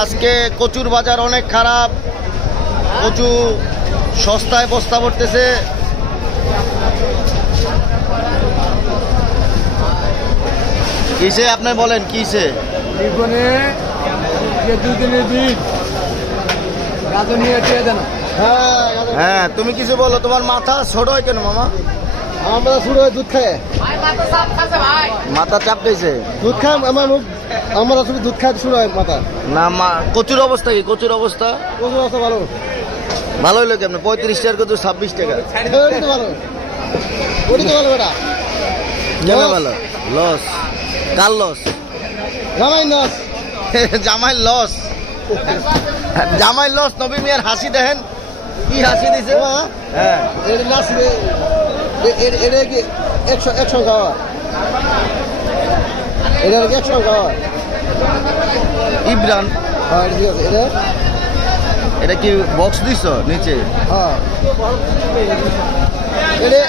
আজকে কচুর বাজার অনেক খারাপ, কচু সস্তায় বস্তা পড়তেছে। কিসে আপনি বলেন, কিসে? জীবনে যে দুদিনের বীজ গাজর নিয়ে দিয়ে দেন। হ্যাঁ, তুমি কিছু বলো। তোমার মাথা ছোট হয় কেন মামা? আমরা শুরু হয় দুধ খায়, মাথা চাপ গেছে। দুধ খায় আমরা শুধু দুধ খাই শুরু হয় মাথা। না কচুর অবস্থা কি? কচুর অবস্থা প্রচুর অবস্থা ভালো, ভালো হইলো কেমন? 35 টাকার কচু 26 টাকা। ওটা তো ভালো, ওটা তো ভালো বেটা। কেন ভালো? লস। কার লস? জামাই নাচ জামাই লস। জামাই লস। নবী মিয়ার হাসি দেখেন, কি হাসি দিছে। হ্যাঁ, এর নাচ এটা কি একশো খাওয়া, এটা কি 100 খাওয়া? ইব্রান, হ্যাঁ ঠিক আছে। এটা এটা কি বক্স দিছ নিচে? হ্যাঁ এটা